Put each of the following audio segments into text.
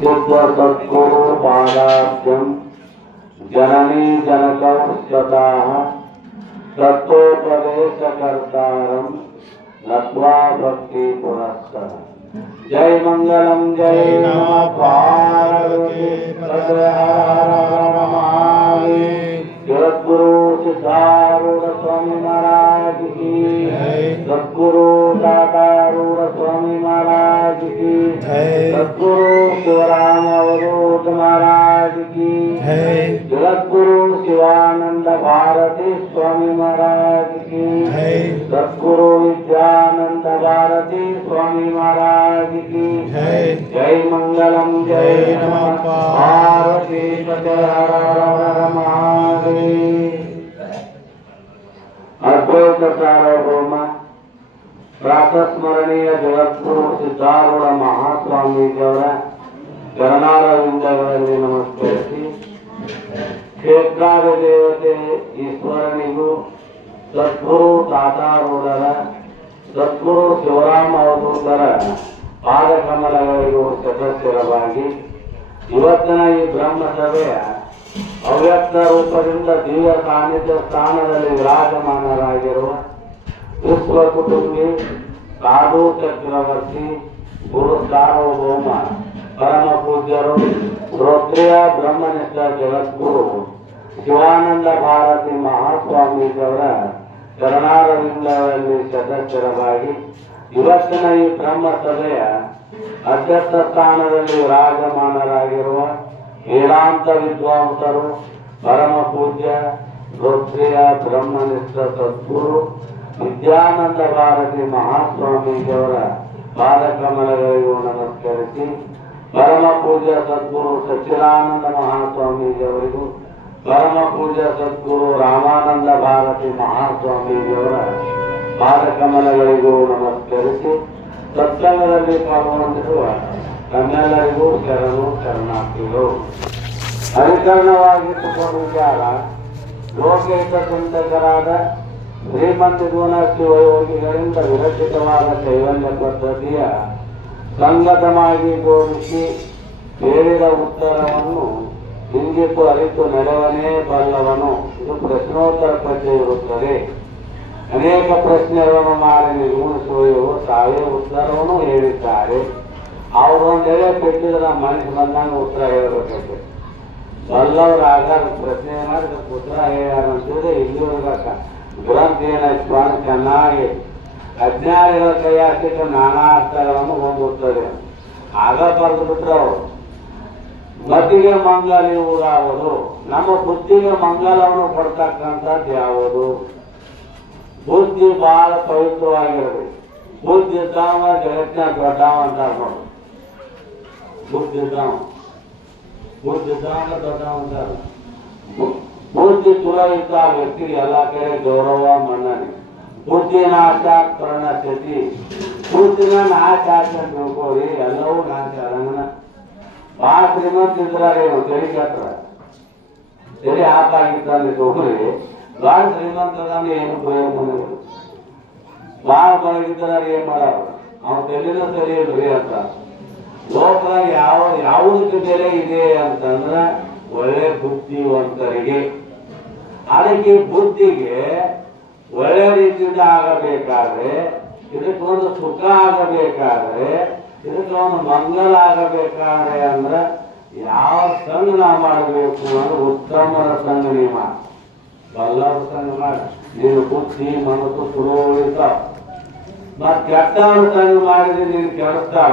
सिद्ध सद्गुरु पादाब्जं जननी जनकस्ततः तत्वोपदेशकर्तारं नत्वा भक्ति पुरस्सरः। जय मंगलम जय नमः पार्वती जगद्गुरु सिद्धारूढ़ स्वामी महाराज की सद्गुरु दातारूढ़ स्वामी महाराज की सद्गुरु शिवराम अवधूत महाराज की जगद्गुरु शिवानंद भारती स्वामी महाराज की सद्गुरु विद्यानंद भारती स्वामी महाराज की जय मंगलम जय नमः पार्वती अद्वैत सार्वभौम प्रातस्मरणीय जगद्गुरु सिद्धारूढ़ महास्वामीಜಿಯವರ ಚರಣಾರವಿಂದಗಳಲ್ಲಿ ನಮಸ್ಕರಿಸಿ ಕ್ಷೇತ್ರಾದ ದೇವತೆ ಈಶ್ವರನಿಗೂ ಸದ್ಗುರು ತಾತಾರೂಢರ ಸದ್ಗುರು ಶಿವರಾಮ ಅವಧೂತರ ಪಾದಕಮಲಗಳಿಗೂ ಸದಸ್ಯರವಾಗಿ ಇವತ್ತಿನ ಈ ಬ್ರಹ್ಮಸಭೆಯ ಅವ್ಯಕ್ತ ರೂಪದಿಂದ ದಿವ್ಯ ಸಾನ್ನಿಧ್ಯ ಸ್ಥಾನದಲ್ಲಿ ವಿರಾಜಮಾನರಾಗಿರುವ ವಿಶ್ವ ಕುಟುಂಬಿ ಸಾಧು ಚಕ್ರವರ್ತಿ ಗುರು ಸಾರ್ವಭೌಮ ಪರಮ ಪೂಜ್ಯರು ಶ್ರೋತ್ರಿಯ ಬ್ರಹ್ಮನಿಷ್ಠ ಜಗದ್ಗುರು ಶಿವಾನಂದ ಭಾರತಿ ಮಹಾಸ್ವಾಮೀಜಿಯವರ ಚರಣಾರವಿಂದಗಳಲ್ಲಿ ಸದಸ್ಯರವಾಗಿ ಇವತ್ತಿನ ಈ ಬ್ರಹ್ಮಸಭೆಯ ಅಧ್ಯಕ್ಷ ಸ್ಥಾನದಲ್ಲಿ ವಿರಾಜಮಾನರಾಗಿರುವ ವೇದಾಂತ ವಿದ್ವಾಂಸರು ಪರಮ ಪೂಜ್ಯ ಶ್ರೋತ್ರಿಯ ಬ್ರಹ್ಮನಿಷ್ಠ ಸದ್ಗುರು ವಿದ್ಯಾನಂದ ಭಾರತಿ ಮಹಾಸ್ವಾಮೀಜಿಯವರ ಪಾದಕಮಲಗಳಿಗೂ ನಮಸ್ಕರಿಸಿ ಪರಮ ಪೂಜ್ಯ ಸದ್ಗುರು ಸಚ್ಚಿದಾನಂದ ಮಹಾಸ್ವಾಮೀಜಿಯವರಿಗೂ ಪರಮ ಪೂಜ್ಯ ಸದ್ಗುರು ರಾಮಾನಂದ ಭಾರತಿ ಮಹಾಸ್ವಾಮೀಜಿಯವರ ಪಾದಕಮಲಗಳಿಗೂ ನಮಸ್ಕರಿಸಿ ಸತ್ಸಂಗದಲ್ಲಿ ಪಾಲ್ಗೊಂಡಿರುವ ತಮ್ಮೆಲ್ಲರಿಗೂ ಶರಣು ಶರಣಾರ್ಥಿಗಳು. ಹರಿಕರ್ಣವಾಗಿಟ್ಟುಕೊಂಡಿದ್ದಾಗ ಲೋಕೈಕ ಚಿಂತಕರಾದ ಶ್ರೀಮಂತಿಗುಣ ಶಿವಯೋಗಿಗಳಿಂದ ವಿರಚಿತವಾದ ಕೈವಲ್ಯ ಪದ್ಧತಿಯ ಸಂಗತವಾಗಿ ಜೋಡಿಸಿ ಹೇಳಿದ ಉತ್ತರವನ್ನು ಇಂಗಿತು ಅರಿತು ನಡೆವನೇ ಬಲ್ಲವನು. ಇದು ಪ್ರಶ್ನೋತ್ತರ ಪದ್ಯ ಇರುತ್ತದೆ. ಅನೇಕ ಪ್ರಶ್ನೆಗಳನ್ನು ಮಾಡಿ ನಿರ್ಮಿಸುವ ಇವರು ತಾವೇ ಉತ್ತರವನ್ನು ಹೇಳಿದ್ದಾರೆ. ಅವರೊಂದೆಡೆ ಬಿಟ್ಟಿದ್ರೆ ಮನಸ್ಸು ಬಂದಂಗೆ ಉತ್ತರ ಹೇಳಬೇಕಾಗ್ತದೆ. ಬಲ್ಲವರಾಗ ಪ್ರಶ್ನೆ ಮಾಡಿದ ಉತ್ತರ ಹೇಳ್ಯಾರಂತಿದ್ರೆ ಇಲ್ಲಿವರೆಗ ಗ್ರಂಥ ಏನಾಯ್ತು ಚೆನ್ನಾಗಿ ಅಜ್ಞಾನಿಗಳ ಕೈ ಹಾಕಿಟ್ಟು ನಾನಾ ಅರ್ಥಗಳನ್ನು ಹೊಂದುತ್ತದೆ. ಆಗ ಬರೆದು ಬಿಟ್ರೆ ಅವರು ಮತಿಗೆ ಮಂಗಲ ಇವುದಾವುದು, ನಮ್ಮ ಬುದ್ಧಿಗೆ ಮಂಗಲವನ್ನು ಕೊಡ್ತಕ್ಕಂಥದ್ದು ಯಾವುದು? ಬುದ್ಧಿ ಬಹಳ ಪವಿತ್ರವಾಗಿರಬೇಕು. ಬುದ್ಧಿ ಇದ್ದಾವ ಜಗತ್ತಿನ ದೊಡ್ಡವ ಅಂತ ನೋಡು. ಬುದ್ಧಿ ಇದ್ದಾವ ದೊಡ್ಡವ ಅಂತ. ಬುದ್ಧಿ ಚಲೋ ಇದ್ದ ಆ ವ್ಯಕ್ತಿಗೆ ಎಲ್ಲ ಕಡೆ ಗೌರವ ಮನ್ನಣೆ. ಬುದ್ಧಿ ನಾಶ ಪ್ರಣಸ್ಥಿತಿ. ಬುದ್ಧಿನ ನಾಶ ಅಂತ ತಿಳ್ಕೋರಿ, ಎಲ್ಲವೂ ನಾಶ ಅರಂಗನ. ಭಾಳ ಶ್ರೀಮಂತ ಇದ್ರಾರೆ ತೆರಿ ಕಟ್ರ ತೆರಿ ಹಾಕಾಗಿದ್ದಾನೆ ತಗೊಳ್ರಿ. ಭಾಳ ಶ್ರೀಮಂತದಾನ ಏನು ಪ್ರಯೋಗ ಭಾಳ ಬರಗಿದ್ದಾರೆ ಏನ್ ಮಾಡೋರು, ಅವ್ನ ತೆಲಿನ ಸರಿ ಇಲ್ರಿ ಅಂತ. ಲೋಕದಾಗ ಯಾವುದಕ್ಕೆ ಬೆಲೆ ಇದೆ ಅಂತಂದ್ರ ಒಳ್ಳೆ ಬುದ್ಧಿವಂತರಿಗೆ. ಅದಕ್ಕೆ ಬುದ್ಧಿಗೆ ಒಳ್ಳೆ ರೀತಿಯಿಂದ ಆಗಬೇಕಾದ್ರೆ, ಇದಕ್ಕೆ ಒಂದು ಸುಖ ಆಗಬೇಕಾದ್ರೆ, ಇದಕ್ಕೆ ಒಂದು ಮಂಗಲ ಆಗಬೇಕಾದ್ರೆ ಅಂದ್ರೆ ಯಾವ ಸಂಘ ನಾವು ಮಾಡಬೇಕು ಅಂದ್ರೆ ಉತ್ತಮರ ಸಂಘ ನೀವು ಮಾಡಿ, ಬಲ್ಲರ ಸಂಘ ಮಾಡಿ. ನೀನು ಬುದ್ಧಿ ಮನಸ್ಸು ಚಲೋ ಉಳಿತಾವ. ಮತ್ ಕೆಟ್ಟವ್ರ ಸಂಘ ಮಾಡಿದ್ರೆ ನೀನು ಕೆಡಿಸ್ತಾರ.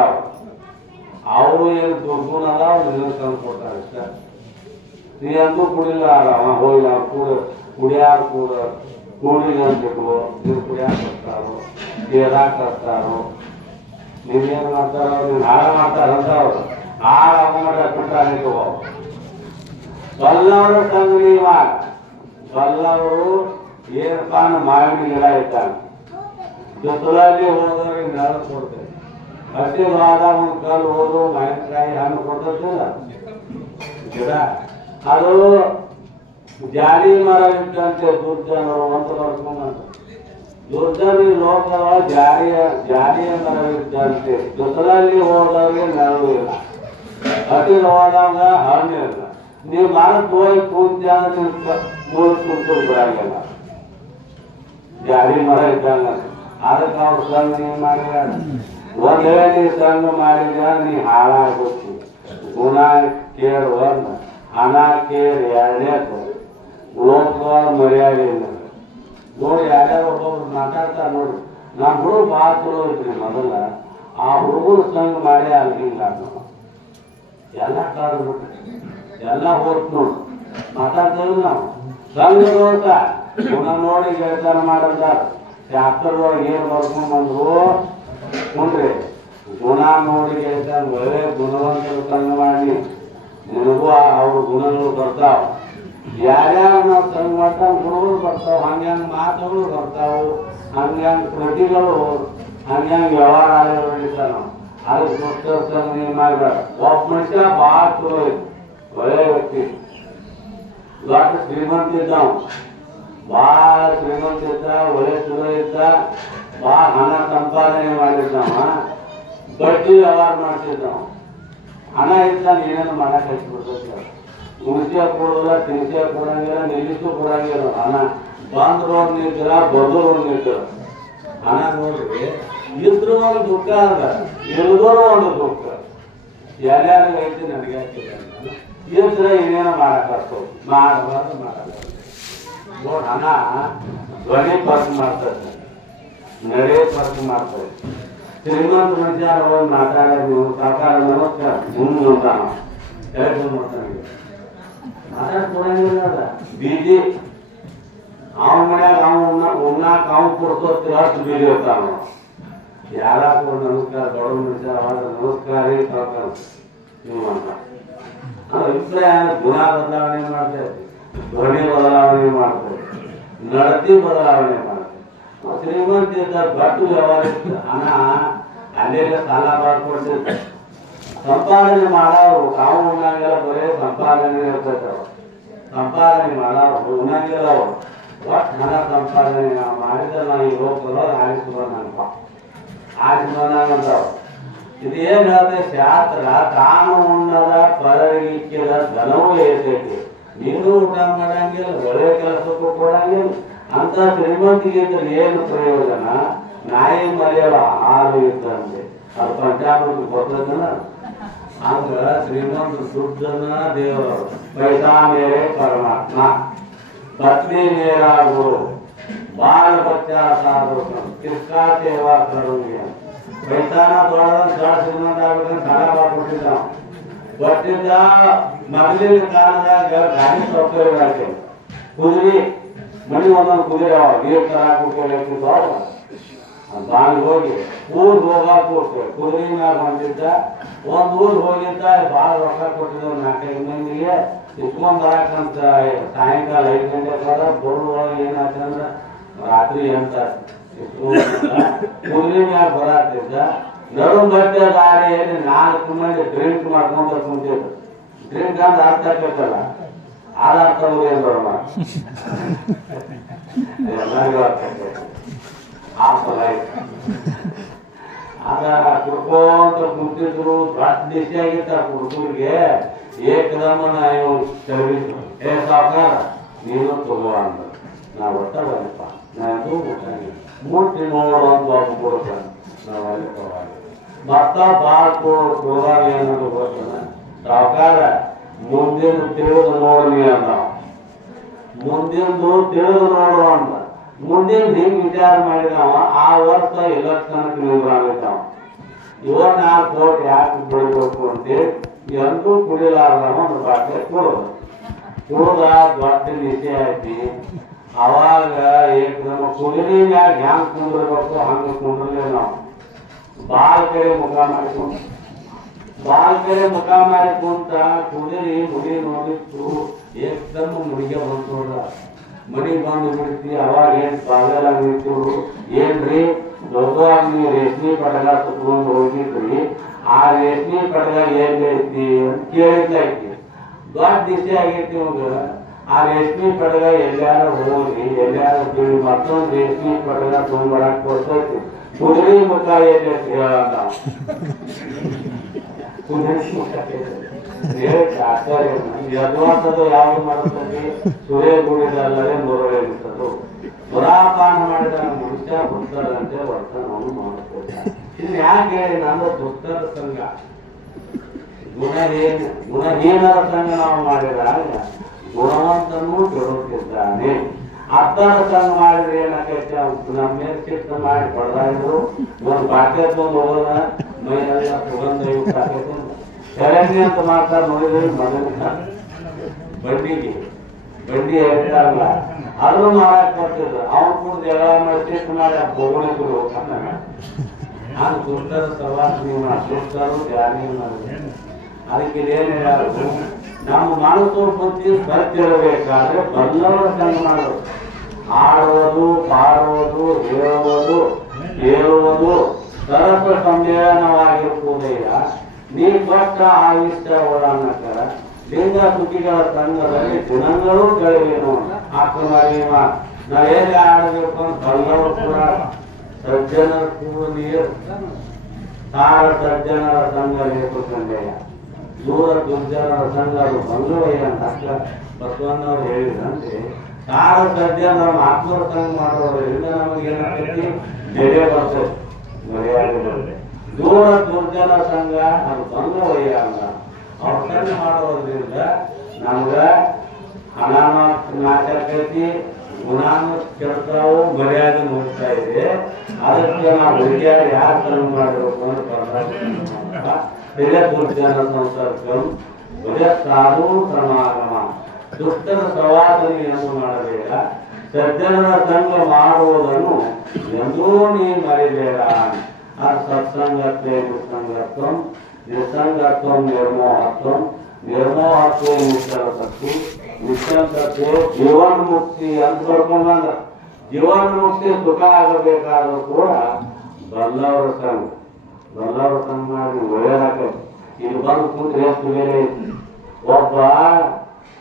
ಅವರು ಏನು ದುರ್ಗುಣ ಅದಾವ ನೀನು ತಂದು ಕೊಡ್ತಾರೆ ಇಷ್ಟ. ನೀ ಅಂದು ಕುಡಿಲ್ಲ ಅವ ಹೋಗಿಲ್ಲ ಕುಡಿಯಾರ ಕೂಡಿಲ್ಲ ಅಂತಿಟ್ವು. ನೀನು ಕುಡಿಯಾಕ ಬರ್ತಾರೋ ಸೇರಾಕ ಬರ್ತಾರೋ ನೀವೇನು ಮಾಡ್ತಾರೋ ನೀನು ಹಾಳ ಮಾಡ್ತಾರಂತ ಅವ್ರು ಹಾಳ ಬಿಟ್ಟಾಗಿಟ್ಟು ಬಲ್ಲವರ ಸಂಘ ನೀವಾಗ. ಬಲ್ಲವರು ಏನಪ್ಪ ಮಾವಿನ ಗಿಡ ಇದ್ದಾನೆ, ಜೊತೆಯಲ್ಲಿ ಹೋದವ್ರಿಗೆ ನೆಲ ಕೊಡ್ತೇವೆ. ಹಸಿವಾದ ಒಂದು ಕಲ್ಲು ಹೋದ್ರು ಮಾವಿನಕಾಯಿ ಹಣ್ಣು ಕೊಡ್ತಿಲ್ಲ ಗಿಡ. ಅದು ಜಾಲಿ ಮರ ಇದ್ದಂತೆ ದುರ್ಜನರು ಅಂತ ಬರ್ಕೊಂಡ್ ದುರ್ಜನ ಲೋಕದ ಜಾಲಿಯ ಮರ ಇದ್ದಂತೆ ಜೊತೆಯಲ್ಲಿ ಹೋದವ್ರಿಗೆ ನೆರವು ಇಲ್ಲ. ಹಟ್ಟಿಗೆ ಹೋದಾಗ ಹಣ್ಣಿಲ್ಲ ನೀವು ಮಾರಕ್ಕೆ ಹೋಗಿ ಕೂತ್ಯ ಮೂರು ಕುಂತೂರು ಬಿಡಂಗಿಲ್ಲ ಜಾರಿ ಮರ ಇದ್ದಂಗ ಅದಕ್ಕೆ ಅವ್ರು ಸಂಘ ನೀ ಮಾಡಿದ ಒಂದ್ ವೇಳೆ ನೀ ಸಂಘ ಮಾಡಿದ ನೀ ಹಾಳಾಗ್ಬೇಕು ಗುಣ ಕೇಳು ಒಂದು ಹಣ ಕೇಳಿ ಎರಡನೇದು ಲೋಕದೊಳ ಮರ್ಯಾದೆ ಇಲ್ಲ ನೋಡಿ ಯಾರ್ಯಾರು ಒಬ್ಬೊಬ್ರು ಮಾತಾಡ್ತಾರೆ ನೋಡ್ರಿ ನಮ್ಮ ಹುಡುಗ ಭಾಳ ಚಲೋ ಐತ್ರಿ ಮೊದಲ ಆ ಹುಡುಗರು ಸಂಘ ಮಾಡೇ ಆಗಿಲ್ಲ ನಾವು ಎಲ್ಲ ಕಾಡ್ಬಿಟ್ರಿ ಎಲ್ಲ ಹೋತ್ ನೋಡ್ರಿ ಮಾತಾಡ್ತೇವೆ ನಾವು ಸಂಘ ದೋಷ ಗುಣ ನೋಡಿ ಗೆಳತನ ಮಾಡಂದಾರ ಶಾಸ್ತ್ರದೊಳಗೆ ಏನು ಬರ್ಕೊಂಡ್ ಬಂದ್ರು ನೋಡ್ರಿ ಗುಣ ನೋಡಿ ಗೆಳತನ ಒಳ್ಳೆ ಗುಣವಂತರು ಸಂಘ ಮಾಡಿ ನಿನಗೂ ಅವ್ರ ಗುಣಗಳು ಬರ್ತಾವ ಯಾರ್ಯಾರು ನಾವು ಸಂಘ ಮಾಡ್ತಾವ ಗುಣಗಳು ಬರ್ತಾವ ಹಂಗ್ಯಾಂಗ ಮಾತುಗಳು ಬರ್ತಾವು ಹಂಗ್ಯಾಂಗ ಕೃತಿಗಳು ಹಂಗ್ಯಾಂಗ ವ್ಯವಹಾರ ನಡೀತಾವ ನಾವು ಅದಕ್ಕೆ ಸಂಘ ನೀವು ಮಾಡಬೇಡ ಒಬ್ಬ ಮನುಷ್ಯ ಭಾಳ ಚಲೋ ಐತಿ ಒಳ್ಳೆ ವ್ಯಕ್ತಿ ದೊಡ್ಡ ಶ್ರೀಮಂತ ಇದ್ದಾವ ಭಾಳ ಶ್ರೀಮಂತ ಇದ್ದ ಒಳ್ಳೆ ಚಲೋ ಇದ್ದ ಭಾಳ ಹಣ ಸಂಪಾದನೆ ಮಾಡಿದ್ದಾವ ಬಡ್ಡಿ ವ್ಯವಹಾರ ಮಾಡ್ತಿದ್ದಾವ ಹಣ ಇದ್ದಾಗ ಏನೇನು ಮಾಡಕ್ಕೆ ಹಚ್ಚಿಬಿಡ್ತೈತೆ ಉಳಿಸಿಯ ಕೊಡೋದಿಲ್ಲ ತಿನ್ಸಿಯ ಕೊಡಂಗಿಲ್ಲ ನಿಲ್ಲಿಸು ಕೊಡಂಗಿಲ್ಲ ಹಣ ಬಂದ್ರು ನಿಂತಿರ ಬದ್ರು ನಿಂತಿರ ಹಣ ನೋಡ್ರಿ ಇದ್ರು ಒಂದು ದುಃಖ ಅದ ಇಳಿದ್ರು ಒಂದು ದುಃಖ ಯಾರ್ಯಾರಿಗೆ ಐತಿ ನನಗೆ ಹಾಕಿಲ್ಲ ಇದ್ರೆ ಏನೇನೋ ಮಾಡಕ್ಕಾಗ್ತವೆ ಮಾಡಬಾರ್ದು ಮಾಡಬಾರ್ದು ನೋಡಿ ಹಣ ಧ್ವನಿ ಪರ್ಕ್ ಮಾಡ್ತದೆ ನಡೆ ಪರ್ಕ್ ಮಾಡ್ತದೆ ಶ್ರೀಮಂತ ಮನುಷ್ಯ ಹೋಗಿ ಮಾತಾಡೋದು ನೀವು ಸಾಕಾರ ನಮಸ್ಕಾರ ಮುಂದೆ ನೋಡ್ತಾನ ಎಲೆಕ್ಷನ್ ಮಾಡ್ತಾನೆ ಮಾತಾಡ್ಕೊಡಂಗಿಲ್ಲ ಅದ ಬೀದಿ ಅವನ ಮನ್ಯಾಗ ಉಣ್ಣಾಕ ಅವ್ನು ಕೊಡ್ಸೋತಿ ಅಷ್ಟು ಬೀದಿ ಇರ್ತಾನ ಯಾರಾಗ ನಮಸ್ಕಾರ ದೊಡ್ಡ ಮನುಷ್ಯ ಅವಾಗ ನಮಸ್ಕಾರ ರೀ ಸಾಕಾರ ನೀವು ಅಂತ ಅಭಿಪ್ರಾಯ ಗುಣ ಬದಲಾವಣೆ ಮಾಡ್ತೇವೆ ಧ್ವನಿ ಬದಲಾವಣೆ ಮಾಡ್ತೇವೆ ನಡತಿ ಬದಲಾವಣೆ ಮಾಡ್ತೇವೆ ಶ್ರೀಮಂತ ಇದ್ದ ಗಟ್ಟು ವ್ಯವಹಾರ ಹಣ ಅಲ್ಲೆಲ್ಲ ಸಾಲ ಮಾಡ್ಕೊಡ್ತಿರ್ತಾರೆ ಸಂಪಾದನೆ ಮಾಡೋರು ತಾವು ಉಣ್ಣಂಗೆಲ್ಲ ಬರೀ ಸಂಪಾದನೆ ಇರ್ತೈತೆ ಸಂಪಾದನೆ ಮಾಡೋರು ಉಣ್ಣಂಗೆಲ್ಲ ಅವರು ಒಟ್ಟು ಹಣ ಸಂಪಾದನೆ ನಾವು ಮಾಡಿದ್ರೆ ನಾವು ಈ ಲೋಕದೊಳಗೆ ಆರಿಸ್ಬೋದು ನನಪ ಆರಿಸ್ಬೋದಂತವ್ರು ಇದು ಏನ್ ಹೇಳ್ತೇವೆ ಶಾಸ್ತ್ರ ತಾನು ಉಣ್ಣದ ಪರಗಿಕ್ಕಿದ ಧನವೂ ಏತೈತಿ ನೀನು ಊಟ ಮಾಡಂಗಿಲ್ಲ ಒಳ್ಳೆ ಕೆಲಸಕ್ಕೂ ಕೊಡಂಗಿಲ್ಲ ಅಂತ ಶ್ರೀಮಂತಿಗೆ ಇದ್ರೆ ಏನು ಪ್ರಯೋಜನ ನಾಯಿ ಮರೆಯಲ್ಲ ಹಾಲು ಇದ್ದಂತೆ ಅದು ಪಂಚಾಮೃತ ಬರ್ತದನ ಹಂಗ ಶ್ರೀಮಂತ ದುಡ್ಡನ್ನ ದೇವರು ಪೈಸಾ ಮೇರೆ ಪರಮಾತ್ಮ ಪತ್ನಿ ಮೇರ ಗುರು ಬಾಲ ಬಚ್ಚ ಸಾಧು ಕಿಸ್ಕಾ ಸೇವಾ ಕರುಂಗೆ ಪೈಸಾನ ದೊಡ್ಡ ಶ್ರೀಮಂತ ಆಗ್ಬೇಕಂದ್ರೆ ಸಾಲ ಮಾಡ್ಕೊಟ್ಟಿದ್ದಾವ ಕೊಟ್ಟಿದ್ದ ಮೊದಲಿನ ಕಾಲದಾಗ ಗಾಡಿ ಸೌಕರ್ಯ ಆಗ್ತೇವೆ ಕುದುರೆ ಮನೆ ಒಂದೊಂದು ಕುದುರೆ ಅವ ನೀರು ತರಾಕ ಬಾಂಗ್ ಹೋಗಿ ಊರ್ ಹೋಗಾಕ ಹೋಗ್ತೇವೆ ಕುದುರೆ ಮ್ಯಾಗ ಹೊಂದಿದ್ದ ಒಂದ್ ಊರ್ ಹೋಗಿದ್ದ ಭಾಳ ರೊಕ್ಕ ಕೊಟ್ಟಿದ್ದ 4-5 ಮಂದಿಗೆ ಇಸ್ಕೊಂಡ್ ಬರಾಕಂತ ಸಾಯಂಕಾಲ 5 ಗಂಟೆ ಬರುವಾಗ ಏನಾಗ್ತಂದ್ರ ರಾತ್ರಿ ಎಂತ ಕುದುರೆ ಮ್ಯಾಗ ಬರಾತಿದ್ದ ನಡು ಮಧ್ಯ ದಾರಿಯಲ್ಲಿ 4 ಮಂದಿ ಡ್ರಿಂಕ್ ಮಾಡ್ಕೊಂತ ಕುಂತಿದ್ರು ಡ್ರಿಂಕ್ ಅಂತ ಅರ್ಥ ಆಗ್ತೈತಲ್ಲ ಆದ ಅರ್ಥ ಏನ್ ಬರಮ್ಮ ಎಲ್ಲರಿಗೂ ಅರ್ಥ ಆಗ್ತೈತೆ ಆದ ಕುಡ್ಕೊಂತ ಕುಂತಿದ್ರು ದೊಡ್ಡ ದಿಶೆ ಆಗಿತ್ತ ಹುಡುಗರಿಗೆ ಏಕದಮ್ಮ ನಾವು ಸರ್ವಿಸ್ ಏ ಸಾಕಾರ ನೀನು ತಗೋ ಅಂದ ನಾ ಒಟ್ಟ ಬಂದಪ್ಪ ನಾ ಎಂದೂ ಮುಟ್ಟಿ ನೋಡು ಅಂತ ಒಬ್ಬ ಕೊಡ್ತಾನೆ ನಾವು ಅಲ್ಲಿ ತಗೋవాలి ಮತ್ತ ಬಾಳ್ ಕೊಡುವಾಗ ಏನಂತ ಗೊತ್ತದ ಸಾಕಾರ ಮುಂದಿನ ತಿಳಿದು ನೋಡ್ರಿ ಅಂದ ಮುಂದಿಂದು ತಿಳಿದು ನೋಡು ಅಂತ ಮುಂದಿನ ಹಿಂಗ್ ವಿಚಾರ ಮಾಡಿದವ ಆ ವರ್ಷ ಎಲೆಕ್ಷನ್ಗೆ ನಿಂದ್ರಾಗಿದ್ದಾವ ಇವತ್ತು 4 ಕೋಟಿ ಯಾಕೆ ಬೆಳಿಬೇಕು ಅಂತೇಳಿ ಎಂದೂ ಕುಡಿಲಾರ್ದವ ಒಂದು ಬಾಟೆ ಕುಡಿದ ದೊಡ್ಡ ನಿಶೆ ಐತಿ ಅವಾಗ ಏಕದಮ ಕುಡಿಲಿ ಮ್ಯಾಗ ಹ್ಯಾಂಗ್ ಕುಂದಿರ್ಬೇಕು ಹಂಗ ಕುಂದ್ರಲಿ ನಾವು ಬಾಲ್ ಕಡೆ ಮುಖ ಮಾಡಿ ಕುಂತ ಕುದಿರಿ ಮುಡಿ ನೋಡಿತ್ತು ಏಕದಮ್ ಮುಡಿಗೆ ಬಂತು ನೋಡ್ರ ಮನಿ ಬಂದು ಬಿಡ್ತಿ ಅವಾಗ ಏನ್ ಬಾಗಲ ನಿಂತಿವ್ರು ಏನ್ರಿ ದೊಡ್ಡವಾಗ ನೀವು ರೇಷ್ಮೆ ಪಟಗ ಸುತ್ಕೊಂಡು ಹೋಗಿದ್ರಿ ಆ ರೇಷ್ಮೆ ಪಟಗ ಏನ್ ಐತಿ ಅಂತ ಕೇಳಿದ್ದ ಐತಿ ದೊಡ್ಡ ದಿಸೆ ಆಗೈತಿ ಇವಾಗ ಆ ರೇಷ್ಮೆ ಪಟಗ ಎಲ್ಲಾರು ಹೋಗಿ ಎಲ್ಲಾರು ಕೇಳಿ ಮತ್ತೊಂದು ರೇಷ್ಮೆ ಪಟಗ ತೊಗೊಂಡ್ಬರಕ್ ಕೊಡ್ತೈತಿ ಕುದುರೆ ಮುಖ ಏನೈತಿ ಹೇಳಂತ ಯದ್ವಾಸದು ಯಾವ್ದು ಮಾಡುತ್ತದೆ ಸುರೇಗುಡಿದಲ್ಲದೆ ಮುರಳಿಸುವುದು ಸುರಾಪಾನ ಮಾಡಿದ ಮನುಷ್ಯ ಬುದ್ಧರಂತೆ ವರ್ತನವನ್ನು ಮಾಡುತ್ತಿದ್ದಾರೆ. ಇನ್ನು ಯಾಕೆ ಹೇಳಿ ಅಂದ್ರೆ ದುಷ್ಟರ ಸಂಘ ಗುಣಹೀನರ ಸಂಘ ನಾವು ಮಾಡಿದಾಗ ಗುಣವಂತನೂ ಕೆಡುತ್ತಿದ್ದಾನೆ. ಅರ್ಥರ ಸಂಘ ಮಾಡಿದ್ರೆ ಏನಾಗೈತೆ ನಮ್ಮ ಮೇಲೆ ಚಿತ್ತ ಮಾಡಿ ಪಡೆದಾದ್ರು ಒಂದು ಬಾಟೆ ತಂದು ಹೋಗೋದ ಮೈನೆಲ್ಲ ಸುಗಂಧ ಯುಕ್ತ ಆಗೈತೆ. ಚರಂಡಿ ಅಂತ ಮಾತಾಡ ನೋಡಿದ್ರೆ ಮೊದಲಿನ ಬಂಡಿ ಹೇಳ್ತಾರಲ್ಲ ಅದು ಮಾರಾಕ್ ಬರ್ತಿದ್ರು. ಅವ್ನು ಕೂಡ ಜಗಳ ಮಾಡಿ ಚಿತ್ತ ಮಾಡಿ ಆ ಬೋಗಣಿಗಳು ಹೋಗ್ತಾನೆ. ನಾನು ದುಷ್ಟರ ಸವಾಸ ನೀವು ದುಷ್ಟರು ಧ್ಯಾನಿ ಮಾಡಿದ್ರೆ ಅದಕ್ಕೆ ಏನ್ ಹೇಳೋದು, ನಮ್ಮ ಮನಸ್ಸು ಬುದ್ಧಿ ಬರ್ತಿರಬೇಕಾದ್ರೆ ಬಲ್ಲವರ ಸಂಘ ಮಾಡೋದು. ಆಡುವುದು, ಪಾಡುವುದು, ಹೇಳುವುದು ಸರಸ ಸಮ್ಮೇಳನವಾಗಿರುವುದಿಲ್ಲ. ನೀ ಕೊಟ್ಟ ಆವಿಷ್ಟ ಒಳನಕರ ಲಿಂಗ ಸುಖಿಗಳ ಸಂಘದಲ್ಲಿ ದಿನಗಳು ಕಳೆವೇನು ಆತ್ಮೀಯ ನಾ ಹೇಗೆ ಆಡಬೇಕು ಅಂತ ಬಲ್ಲವರು ಕೂಡ ಸಜ್ಜನರ ಕೂಡ ನೀರು ತಾರ ಸಜ್ಜನರ ಸಂಘ ಲೇಖಕಂಡೆಯ ದೂರ ದುರ್ಜನರ ಸಂಘ ಅದು ಬಂಧುವಯ್ಯ ಅಂತ ಬಸವಣ್ಣವ್ರು ಹೇಳಿದ್ರಂತೆ. ತಾರ ಸಜ್ಜನರ ಆತ್ಮರ ಸಂಘ ಮಾಡೋದ್ರಿಂದ ನಮಗೇನಾಗ್ತೈತಿ ನೆರೆ ಬರ್ತದೆ, ಮರ್ಯಾದೆ ಬರ್ತದೆ. ದೂರ ದುರ್ಜನ ಸಂಘ ಅದು ಬಂಧುವಯ್ಯ ಅಲ್ಲ. ಅವ್ರ ಸಂಘ ಮಾಡೋದ್ರಿಂದ ನಮ್ಗ ಹಣಾನ ನಾಚಕೈತಿ, ಗುಣಾನು ಕೆಡ್ತಾವು, ಮರ್ಯಾದೆ ನೋಡ್ತಾ ಇದೆ. ಅದಕ್ಕೆ ನಾವು ಹುಡುಗಿಯಾರು ಯಾರು ಸಂಘ ಮಾಡಬೇಕು ಅಂತ ಹಿರಿಯ ದುರ್ಜನ ಸಂಸರ್ಗಂ ಸಾಧು ಸಮಾಗಮ ದುಷ್ಟರ ಸವಾಸನೆ ಎಂದು ಮಾಡಬೇಡ, ಸಜ್ಜನರ ಸಂಘ ಮಾಡುವುದನ್ನು ಎಂದೂ ನೀ ಮರಿಬೇಡ. ಅದು ಸತ್ಸಂಗತ್ವೇ ನಿಸ್ಸಂಗತ್ವಂ, ನಿಸ್ಸಂಗತ್ವಂ ನಿರ್ಮೋಹತ್ವಂ, ನಿರ್ಮೋಹತ್ವೇ ನಿಶ್ಚಲತತ್ವ, ನಿಶ್ಚಲತತ್ವೇ ಜೀವನ್ಮುಕ್ತಿ ಅಂತ ಬರ್ಕೊಂಡ್ಬಂದ. ಜೀವನ್ಮುಕ್ತಿ ಸುಖ ಆಗಬೇಕಾದ್ರೂ ಕೂಡ ಬಲ್ಲವರ ಸಂಘ ಮಾಡಿ ಒಳ್ಳೆಯದಾಗಬೇಕು. ಇಲ್ಲಿ ಬಂದು ಕೂತ್ರೆ ಎಷ್ಟು ಬೇರೆ ಐತಿ. ಒಬ್ಬ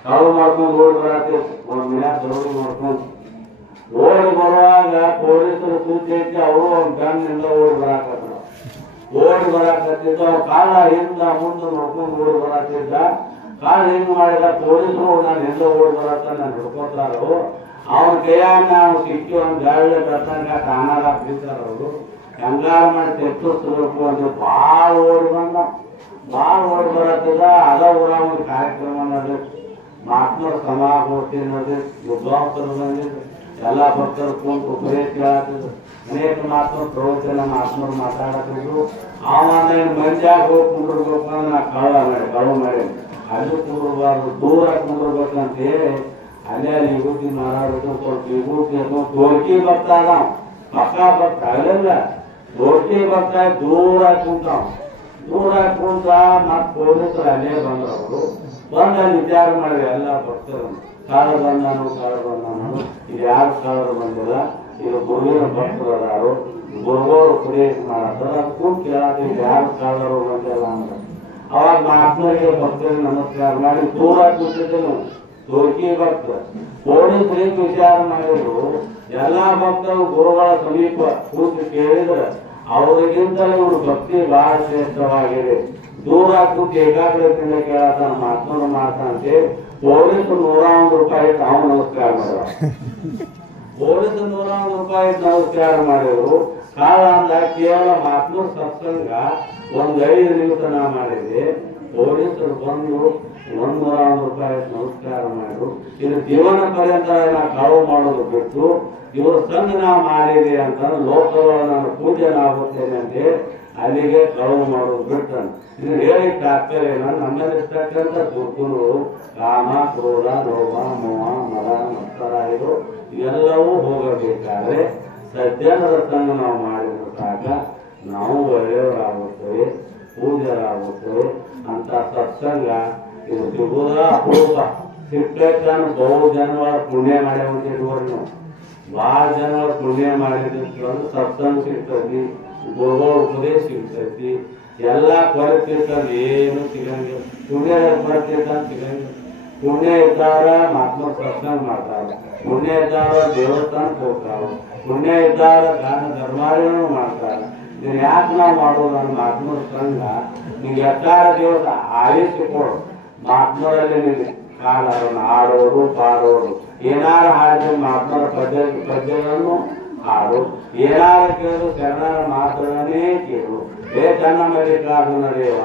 ಕಳು ಮಾಡ್ಕೊಂಡು ಓಡಿ ಬರತ್ತೆ, ಒಂದ್ ಮನ್ಯಾಗ ದರೋಡಿ ಮಾಡ್ಕೊಂಡು ಓಡಿ ಬರುವಾಗ ಪೊಲೀಸರು ಸೂಚಿ ಐತಿ, ಅವರು ಒಂದ್ ಗನ್ನಿಂದ ಓಡಿ ಬರಾಕತ್ತಿದ್ದ. ಅವ್ ಕಾಲ ಹಿಂದ ಮುಂದೆ ನೋಡ್ಕೊಂಡು ಓಡಿ ಬರತ್ತಿದ್ದ. ಕಾಲ ಹಿಂಗ್ ಮಾಡಿದ ಪೊಲೀಸರು ನಾನು ಹಿಂದ ಓಡಿ ಬರತ್ತ ನಾನು ಹಿಡ್ಕೊತಾರು. ಅವನ ಕೈಯಾಗ ನಾವು ಸಿಕ್ಕಿ ಒಂದ್ ಗಾಳಿ ಕಟ್ಟಂಗ ಕಾನಾಗ ಬೀಳ್ತಾರ. ಅವರು ಹೆಂಗಾರ ಮಾಡಿ ತೆಪ್ಪಿಸ್ಬೇಕು ಅಂತ ಭಾಳ ಓಡಿ ಬರತ್ತದ. ಅದ ಊರ ಒಂದು ಕಾರ್ಯಕ್ರಮ ನಡೆದು ಮಹಾತ್ಮರ ಸಮಾಗೋಷ್ಠಿ ನಡೆದು ವಿದ್ವಾಂಸರು ಬಂದಿದ್ರು. ಎಲ್ಲ ಭಕ್ತರು ಕುಂತು ಉಪದೇಶ ಕೇಳತ್ತಿದ್ರು. ಅನೇಕ ಮಾತು ಪ್ರವಚನ ಮಹಾತ್ಮರು ಮಾತಾಡತ್ತಿದ್ರು. ಅವನ ಮಂಜಾಗ ಹೋಗಿ ಕುಂಡಿರ್ಬೇಕು ಅಂದ್ರೆ ನಾ ಕಳು ಮಾಡಿ ಅಲ್ಲಿ ಕುಂಡಿರ್ಬಾರ್ದು, ದೂರ ಕುಂಡಿರ್ಬೇಕಂತ ಹೇಳಿ ಅಲ್ಲೇ ಅಲ್ಲಿ ವಿಭೂತಿ ಮಾರಾಡಬೇಕು. ಸ್ವಲ್ಪ ವಿಭೂತಿ ತೋರ್ಕಿ ಬರ್ತಾಗ ಪಕ್ಕ ಭಕ್ತ ಅಲ್ಲೆಲ್ಲ ತೋರ್ಕಿ ಬರ್ತಾ ದೂರ ಕುಂತ ಮತ್ ಪೊಲೀಸರು ಅಲ್ಲೇ ಬಂದವರು ಬಂದ ವಿಚಾರ ಮಾಡಿದೆ. ಎಲ್ಲ ಭಕ್ತರು ಕಾಳ ಬಂದಾನು ಇದು ಯಾರು ಕಾಳರು ಬಂದಿಲ್ಲ, ಇದು ಗುರುವಿನ ಭಕ್ತರು ಅದಾರು, ಗುರುಗಳು ಉಪದೇಶ ಮಾಡತ್ತಾರ. ಅದಕ್ಕೂ ಕೇಳಾತೀವಿ ಯಾರು ಕಾಳರು ಬಂದಿಲ್ಲ ಅಂತ. ಅವಾಗ ಮಹಾತ್ಮರಿಗೆ ಭಕ್ತರಿಗೆ ನಮಸ್ಕಾರ ಮಾಡಿ ದೂರ ಕೂತಿದ್ದನು. ತೋರ್ಕಿ ಭಕ್ತ ಪೊಲೀಸರಿಗೆ ವಿಚಾರ ಮಾಡಿದ್ರು. ಎಲ್ಲಾ ಭಕ್ತರು ಗುರುಗಳ ಸಮೀಪ ಕೂತು ಕೇಳಿದ್ರೆ ಅವರಿಗಿಂತಲೇ ಇವರು ಭಕ್ತಿ ಬಹಳ ಶ್ರೇಷ್ಠವಾಗಿದೆ. ದೂರ ಕೂತು ಏಕಾಗ್ರತೆಯಿಂದ ಕೇಳತಾನ, ಮಹಾತ್ಮರು ಮಾಡ್ತಾನಂತೆ. ಪೊಲೀಸರು 101 ರೂಪಾಯಿ ತಾವು ನಮಸ್ಕಾರ ಮಾಡಿದ್ರು. ಪೊಲೀಸರು 101 ರೂಪಾಯಿ ನಮಸ್ಕಾರ ಮಾಡಿದ್ರು. ಕಾಲ ಅಂದ ಕೇವಲ ಮಹಾತ್ಮರ ಸತ್ಸಂಗ ಒಂದ್ 5 ನಿಮಿಷ ನಾ ಮಾಡಿದೆ. ಪೊಲೀಸರು ಬಂದು 101 ರೂಪಾಯಿ ನಮಸ್ಕಾರ ಮಾಡಿದ್ರು. ಇದು ಜೀವನ ಪರ್ಯಂತ ನಾ ಕಳು ಮಾಡೋದು ಬಿಟ್ಟು ಇವರು ಸಂಘ ನಾವು ಮಾಡಿದೆ ಅಂತ ಲೋಕದೊಳ ನಾನು ಪೂಜೆನಾಗುತ್ತೇನೆ ಅಂತ ಅಲ್ಲಿಗೆ ಕಳು ಮಾಡೋದು ಬಿಟ್ಟನು. ಇದು ಹೇಳಿ ತಾತ್ಪರ್ಯ ನಮ್ಮಲ್ಲಿರ್ತಕ್ಕಂಥ ದುರ್ಗುರು ಕಾಮ, ಕ್ರೋಧ, ಲೋಭ, ಮೋಹ, ಮದ, ಮತ್ಸರ ಇದು ಎಲ್ಲವೂ ಹೋಗಬೇಕಾದ್ರೆ ಸಜ್ಜನರ ಸಂಘ ನಾವು ಮಾಡಿದ್ರೆ ಸಾಕ ನಾವು ಒಳ್ಳೆಯವರಾಗುತ್ತೇವೆ, ಪೂಜರಾಗುತ್ತೇವೆ ಅಂತ ಸತ್ಸಂಗ. ಇದು ಸಿಗುವುದ ಅಪರೂಪ. ಸಿಗ್ಬೇಕಂದ್ರೆ ಬಹು ಜನರ ಪುಣ್ಯ ಮಾಡ್ಯಾವಂತ ಇಡುವರು. ನಾವು ಭಾಳ ಜನರ ಪುಣ್ಯ ಮಾಡಿದ್ರು ಸತ್ಸಂಗ ಸಿಗ್ತೈತಿ, ಗುರುಗಳ ಉಪದೇಶ ಸಿಗ್ತೈತಿ. ಎಲ್ಲ ಕೊರತಿರ್ತಾರ, ಏನು ಸಿಗಂಗಿಲ್ಲ. ಪುಣ್ಯ ಕೊರತಿರ್ತಾನ ಸಿಗಂಗಿಲ್ಲ. ಪುಣ್ಯ ಇದ್ದಾರ ಮಹಾತ್ಮರ ಸತ್ಸಂಗ ಮಾಡ್ತಾರ, ಪುಣ್ಯ ಇದ್ದಾರ ದೇವಸ್ಥಾನಕ್ಕೆ ಹೋಗ್ತಾರ, ಪುಣ್ಯ ಇದ್ದಾರ ದಾನ ಧರ್ಮಾರ್ಯನೂ ಮಾಡ್ತಾರ. ಇದನ್ನ ಯಾಕೆ ನಾವು ಮಾಡೋದು? ನಮ್ಮ ಮಹಾತ್ಮರ ಸಂಘ ನಿಂಗೆ ಎತ್ತಾರ ದಿವಸ ಆಯುಷ್ಯ ಕೊಡು. ಮಹಾತ್ಮರಲ್ಲಿ ನಿಂಗೆ ಕಾಲರನ್ನು ಹಾಡೋರು ಪಾಡೋರು, ಏನಾರ ಹಾಡಿದ್ರೆ ಮಹಾತ್ಮರ ಪದ್ಯಗಳನ್ನು ಹಾಡು, ಏನಾರ ಕೇಳು ಶರಣರ ಮಾತುಗಳನ್ನೇ ಕೇಳು. ಕಣ್ಣ ಮಲ್ಲಿಕಾರ್ಜುನ ದೇವ,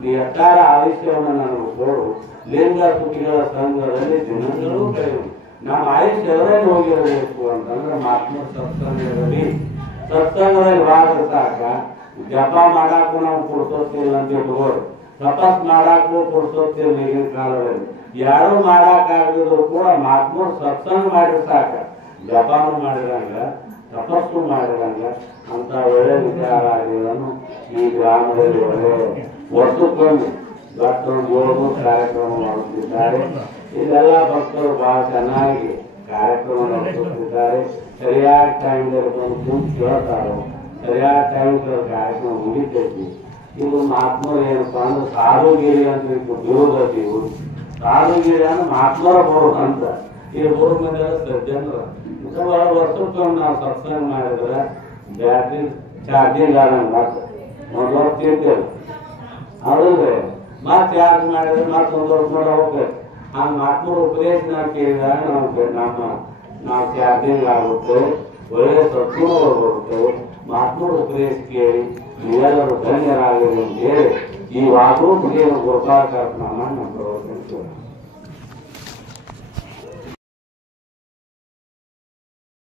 ನೀ ಎತ್ತಾರ ಆಯುಷ್ಯವನ್ನು ನನಗೆ ಕೊಡು. ಲಿಂಗ ಸುಖಿಗಳ ಸಂಘದಲ್ಲಿ ದಿನಗಳು ಕಳೆಯುವುದು. ನಮ್ಮ ಆಯುಷ್ಯ ಎಲ್ಲರಲ್ಲಿ ಹೋಗಿರಬೇಕು ಅಂತಂದ್ರೆ ಮಹಾತ್ಮರ ಸತ್ಸಂಗದಲ್ಲಿ ಭಾಗ ಸಾಕ. ಜಪ ಮಾಡಾಕು ನಾವು ಪುರುಸೋತ್ತಿಲ್ಲ ಅಂತ ಇಟ್ಕೋರು, ತಪಸ್ ಮಾಡಾಕು ಪುರುಸೋತ್ತಿಲ್ಲ ಈಗಿನ ಕಾಲದಲ್ಲಿ. ಯಾರು ಮಾಡಾಕಾಗದಿದ್ರು ಕೂಡ ಮಹಾತ್ಮರು ಸತ್ಸಂಗ ಮಾಡಿದ್ರೆ ಸಾಕ. ಜಪಾನು ಮಾಡಿರಂಗ, ತಪಸ್ಸು ಮಾಡಿರಂಗ ಅಂತ ಒಳ್ಳೆ ವಿಚಾರಗಳನ್ನು ಈ ಗ್ರಾಮದಲ್ಲಿ ಒಳ್ಳೆ ವರ್ಷಕ್ಕೊಮ್ಮೆ ಡಾಕ್ಟರ್ ಜೋಡು ಕಾರ್ಯಕ್ರಮ ಮಾಡುತ್ತಿದ್ದಾರೆ. ಇದೆಲ್ಲ ಭಕ್ತರು ಬಹಳ ಚೆನ್ನಾಗಿ ಕಾರ್ಯಕ್ರಮ ನಡೆಸುತ್ತಿದ್ದಾರೆ. ಸರಿಯಾದ ಟೈಮ್ದಲ್ಲಿ ಬಂದು ಕುಂತು ಕೇಳ್ತಾರೋ, ಸರಿಯಾದ ಟೈಮ್ ಕಾರ್ಯಕ್ರಮ ಮುಗಿತೈತಿ. ಇದು ಮಹಾತ್ಮರು ಏನಪ್ಪ ಅಂದ್ರೆ ಸಾಧುಗಿರಿ ಅಂತ ಬಿರುದೀವು. ಸಾಧುಗಿರಿ ಅಂದ್ರೆ ಮಹಾತ್ಮರ ಬರೋದು ಅಂತ. ಈ ಮೂರು ಮಂದಿ ಸಜ್ಜನರ ಬಹಳ ವರ್ಷಕ್ಕೊಮ್ಮೆ ನಾವು ಸತ್ಸಂಗ ಮಾಡಿದ್ರೆ ಬ್ಯಾಟ್ರಿ ಚಾರ್ಜಿಂಗ್ ಆದಂಗೆ ಮತ್ತೆ ಒಂದು ವರ್ಷ ತಿಂತೇವೆ. ಹೌದ್ರೆ ಮತ್ತೆ ಚಾರ್ಜ್ ಮಾಡಿದ್ರೆ ಮತ್ತೊಂದು ವರ್ಷ ಮೇಲೆ ಹೋಗ್ಬೇಕು. ಹಂಗೆ ಮಹಾತ್ಮರು ಉಪದೇಶ ಕೇಳಿದಾಗ ನಾವು ಚಾರ್ಜಿಂಗ್ ಆಗುತ್ತೆ, ಒಳ್ಳೆಯ ಸತ್ಗುಣ ಬರುತ್ತೆ. ಮಹಾತ್ಮರು ಉಪದೇಶ ಕೇಳಿ ನೀವೆಲ್ಲರೂ ಧನ್ಯರಾಗಿರಿ ಅಂತ ಹೇಳಿ ಈ ವಾಗೂ ಗೋಪಾಲ ಕಾರ್ಯಕ್ರಮ ನಮ್ಮ